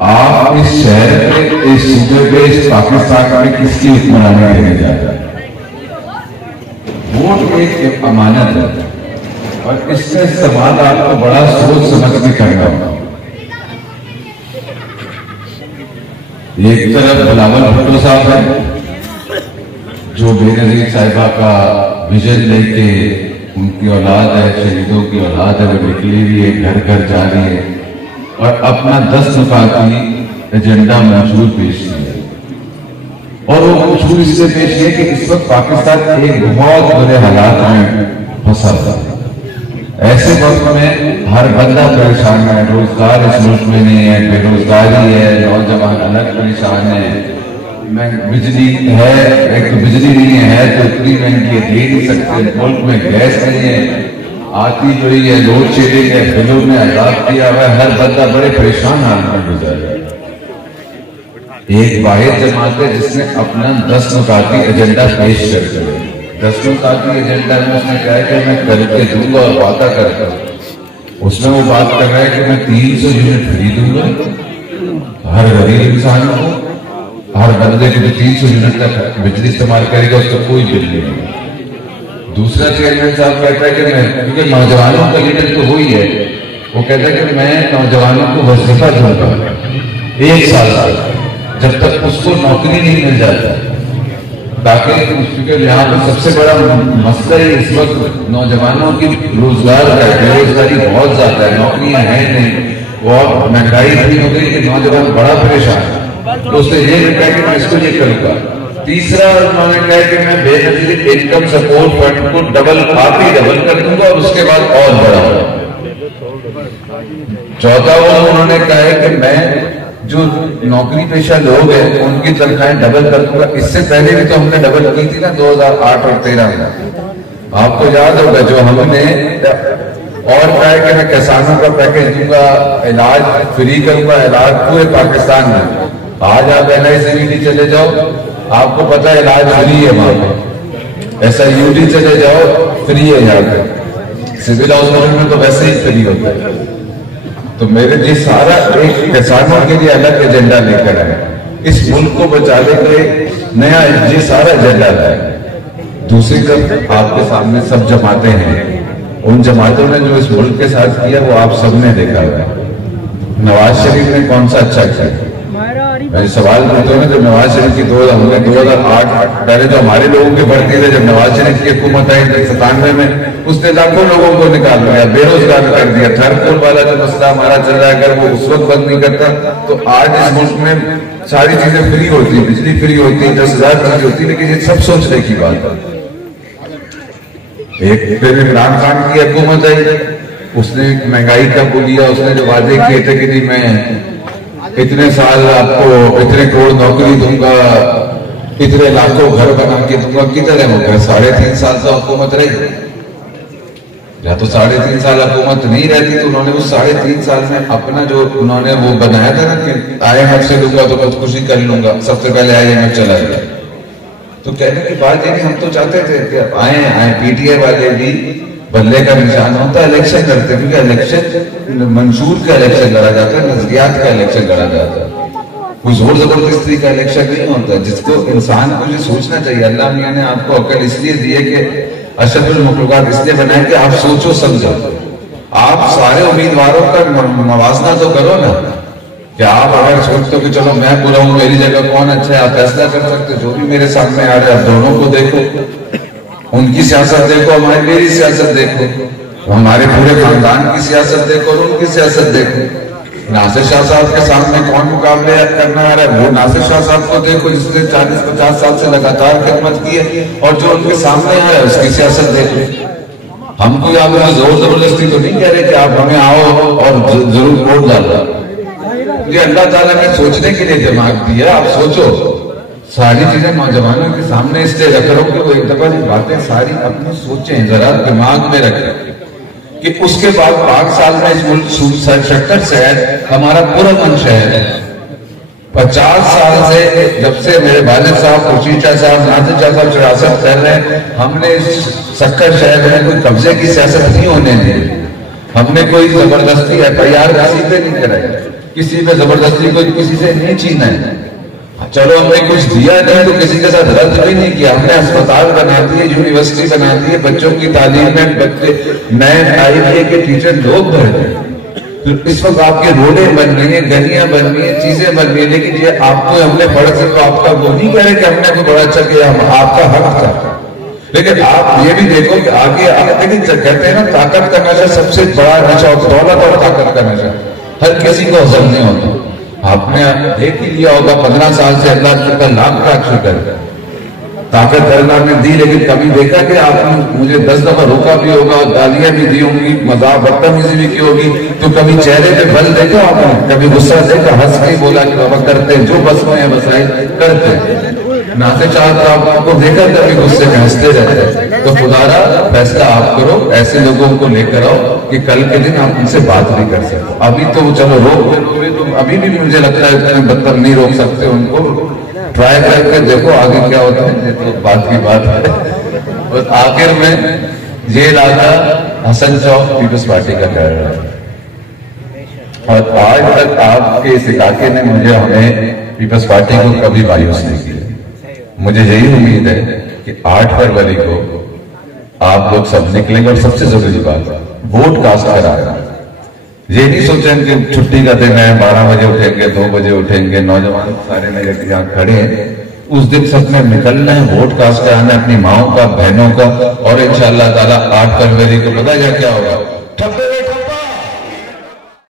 آپ اس شہر پہ، اس صوبے پہ، اس پاکستان میں کس کی حکمرانی دینے جا رہے ہیں؟ ووٹ ایک امانت ہے اور اس کا استعمال آپ کو بڑا سوچ سمجھ کے کرنا ہوگا۔ ایک طرف بلاول بھٹو صاحب ہے جو بے نظیر صاحبہ کا ویژن لے کے، ان کی اولاد ہے، شہیدوں کی اولاد ہے، وہ نکلی ہوئی ہے، گھر گھر جا رہی ہے اور اپنا 10 نکاتی ایجنڈا منشور پیش کیا ہے۔ اور وہ منشور اس سے پیش کیا کہ اس وقت پاکستان ایک بہت بڑے حالات میں پھنسا تھا۔ ایسے وقت میں ہر بندہ پریشان ہے، روزگار اس ملک میں نہیں ہے، بے روزگاری ہے، نوجوان الگ پریشان ہے، بجلی ہے، ایک تو بجلی نہیں ہے تو اتنی مہنگی ہے، دے نہیں سکتے، ملک میں گیس نہیں ہے، آتی جو ہی ہے، لوڈ شیڈنگ ہے، بلوں نے عذاب کیا ہوا ہے، ہر بندہ بڑے پریشان حال میں گزر رہا ہے۔ ایک واحد جماعت ہے جس نے اپنا 10 نکاتی ایجنڈا پیش کر دیا۔ 10 نکاتی ایجنڈا میں اس نے کہا ہے کہ میں کر کے دوں گا اور وعدہ کرتا ہوں۔ اس میں وہ بات کر رہا ہے کہ میں 300 یونٹ فری دوں گا ہر غریب انسان کو، ہر بندے کو جو 300 یونٹ تک بجلی استعمال کرے گا اس کا کوئی بل نہیں ہے۔ دوسرا چیئرمین صاحب کہتا ہے کہ میں، کیونکہ نوجوانوں کا لیڈر تو وہی ہے، وہ کہتا ہے کہ میں نوجوانوں کو وظیفہ دوں گا 1 سال تک جب تک اس کو نوکری نہیں مل جاتا، تاکہ کیونکہ یہاں پہ سب سے بڑا مسئلہ ہی اس وقت نوجوانوں کی روزگار کا ہے، بے روزگاری بہت زیادہ ہے، نوکریاں ہیں نہیں، اور مہنگائی اتنی ہو گئی کہ نوجوان بڑا پریشان ہے۔ تو اس نے یہ کہا کہ میں اس کو یہ کروں گا۔ تیسرا انہوں نے کہا کہ میں بے نظیر انکم سپورٹ فنڈ کو ڈبل کر دوں گا اور اس کے بعد اور بڑا ہوگا۔ چوتھا انہوں نے کہا ہے کہ میں جو نوکری پیشہ لوگ ہیں ان کی تنخواہیں ڈبل کر دوں گا۔ اس سے پہلے بھی تو ہم نے ڈبل کی تھی نا 2008 اور 13 میں، آپ کو یاد ہوگا جو ہم نے، اور کہا ہے کہ میں کسانوں کا پیکیج دوں گا، علاج فری کروں گا، علاج پورے پاکستان میں۔ آج آپ NICVT چلے جاؤ، آپ کو پتا ہے علاج فری ہے وہاں پہ، SIUT چلے جاؤ فری ہے یہاں پہ، سول ہاسپٹل میں تو ویسے ہی فری ہوتا ہے۔ تو میرے لیے سارا ایک کسانوں کے لیے الگ ایجنڈا لے کر آئے، اس ملک کو بچانے کے لیے نیا یہ سارا ایجنڈا ہے۔ دوسری طرف آپ کے سامنے سب جماعتیں ہیں، ان جماعتوں نے جو اس ملک کے ساتھ کیا وہ آپ سب نے دیکھا ہے۔ نواز شریف نے کون سا اچھا کیا؟ میں سوال کرتا ہوں جب نواز شریف کی 2008 پہلے تو ہمارے لوگوں کی بڑھتی تھے، جب نواز شریف کی حکومت آئی 97 میں اس نے لاکھوں لوگوں کو نکال دیا، بے روزگار کر دیا۔ تھرکول والا جو مسئلہ ہمارا چل رہا ہے اگر وہ اس وقت بند نہیں کرتا تو آج اس ملک میں ساری چیزیں فری ہوتی، بجلی فری ہوتی، 10,000 چیزیں ہوتی، لیکن یہ سب سوچنے کی بات ہے۔ ایک پھر عمران خان کی حکومت آئی، اس نے مہنگائی کا بولیا، اس نے جو وعدے کیے تھے کہ میں اتنے سال آپ کو اتنے کروڑ نوکری دوں گا، اتنے لاکھوں گھر بنا کے دوں گا، کدھر ہے وہ گھر؟ 3.5 سال تو حکومت رہی، یا تو 3.5 سال حکومت نہیں رہتی تو انہوں نے اس 3.5 سال میں اپنا جو انہوں نے وہ بنایا تھا نا کہ IMF سے لوں گا تو خودکشی کر لوں گا، سب سے پہلے IMF چلا گیا۔ تو کہنے کی بات یہ نہیں، ہم تو چاہتے تھے کہ آئیں PTI والے بھی بلے کا نشان ہوتا ہے، الیکشن کرتے ہیں، کیونکہ الیکشن منشور کا الیکشن لڑا جاتا ہے، نظریات کا الیکشن لڑا جاتا ہے، کوئی زور زبردستی کا الیکشن نہیں ہوتا، جس کو انسان کو یہ سوچنا چاہیے۔ اللہ میاں نے آپ کو عقل اس لیے دی ہے کہ اشرف المخلوقات اس لیے بنائے کہ آپ سوچو سمجھو، آپ سارے امیدواروں کا موازنہ تو کرو نا، کہ آپ اگر سوچتے ہو کہ چلو میں برا ہوں میری جگہ کون اچھا ہے، آپ فیصلہ کر سکتے، جو بھی میرے سامنے آ رہے ہیں دونوں کو دیکھو، ان کی سیاست دیکھو، ہماری میری سیاست دیکھو، ہمارے پورے خاندان کی سیاست دیکھو اور ان کی سیاست دیکھو۔ ناصر شاہ صاحب کے سامنے کون مقابلے کرنا آ رہا ہے، وہ ناصر شاہ صاحب کو دیکھو جس نے 40-50 سال سے لگاتار خدمت کی ہے، اور جو ان کے سامنے آ رہا ہے اس کی سیاست دیکھو۔ ہم کو آپ کو زور زبردستی تو نہیں کہہ رہے کہ آپ ہمیں آؤ اور ضرور ووٹ ڈالو، یہ اللہ تعالیٰ نے سوچنے کے لیے دماغ دیا، آپ سوچو، ساری چیزیں نوجوانوں کے سامنے اس لیے رکھ رہا ہوں کہ وہ ایک دفعہ باتیں ساری اپنی سوچیں، ذرا دماغ میں رکھیں کہ اس کے بعد 5 سال میں اس ملک 70 شہر ہمارا پرامن شہر ہے۔ 50 سال سے جب سے میرے والد صاحب خورشید شاہ صاحب ناصر شاہ صاحب سیاست کر رہے ہیں، ہم نے اس 70 شہر میں کوئی قبضے کی سیاست نہیں ہونے دی، ہم نے کوئی زبردستی FIR کسی پہ نہیں کرائی، کسی پہ زبردستی کوئی کسی سے نہیں چھینا ہے. چلو ہم نے کچھ دیا نہیں تو کسی کے ساتھ رد بھی نہیں کیا. ہم نے اسپتال بنا دیے, یونیورسٹی بنا دی ہے, بچوں کی تعلیم میں بچے نئے IIT کے ٹیچر لوگ بھر رہے ہیں. اس وقت آپ کی روڈیں بن رہی ہیں, گلیاں بن رہی ہیں, چیزیں بن رہی ہیں, لیکن یہ آپ کو ہم نے بڑھ سے تو آپ کا وہ نہیں کہہ رہے کہ ہم نے کوئی بڑا اچھا کیا, آپ کا حق تھا. لیکن آپ یہ بھی دیکھو کہ آگے کہتے ہیں نا طاقت کا نشہ سب سے بڑا نشہ, دولت اور طاقت کا نشہ ہر کسی کو ہضم نہیں ہوتا. آپ نے دیکھ ہی لیا ہوگا 15 سال سے اللہ شکر لاکھ شکر طاقت اللہ نے دی, لیکن کبھی دیکھا کہ آپ نے مجھے 10 دفعہ روکا بھی ہوگا, گالیاں بھی دی ہوں گی, مذاق بدتمیزی بھی کی ہوگی, تو کبھی چہرے پہ بل دیکھا آپ نے, کبھی غصہ دیکھا, ہنس کے بولا کہ بابا کرتے جو بس میں ہے بسائی کرتے. ناطے چاہتا آپ کو دیکھا کبھی غصے میں ہنستے رہتے. تو خدا را فیصلہ آپ کرو, ایسے لوگوں کو لے کر آؤ کہ کل کے دن آپ ان سے بات نہیں کر سکتے. ابھی تو چلو روک لے, تو ابھی بھی مجھے لگتا ہے بدتر نہیں روک سکتے ان کو. ٹرائی کر کے دیکھو آگے کیا ہوتا ہے, یہ تو بات کی بات ہے. اور آخر میں یہ علاقہ حسن چوک پیپلز پارٹی کا کہہ رہا ہے, اور آج تک آپ کے اس علاقے نے مجھے ہمیں پیپلز پارٹی کو کبھی مایوس نہیں کیا. مجھے یہی امید ہے کہ 8 فروری کو آپ لوگ سب نکلیں گے, اور سب سے ضروری بات ووٹ کاسٹ کرانا. یہ نہیں سوچیں کہ چھٹی کا دن ہے 12 بجے اٹھیں گے 2 بجے اٹھیں گے, نوجوان سارے نئے یہاں کھڑے ہیں. اس دن سب میں نکلنا ہے, ووٹ کاسٹ کرانا ہے اپنی ماؤں کا, بہنوں کا, اور انشاءاللہ تعالیٰ 8 فروری کو پتہ ہے کیا ہوگا.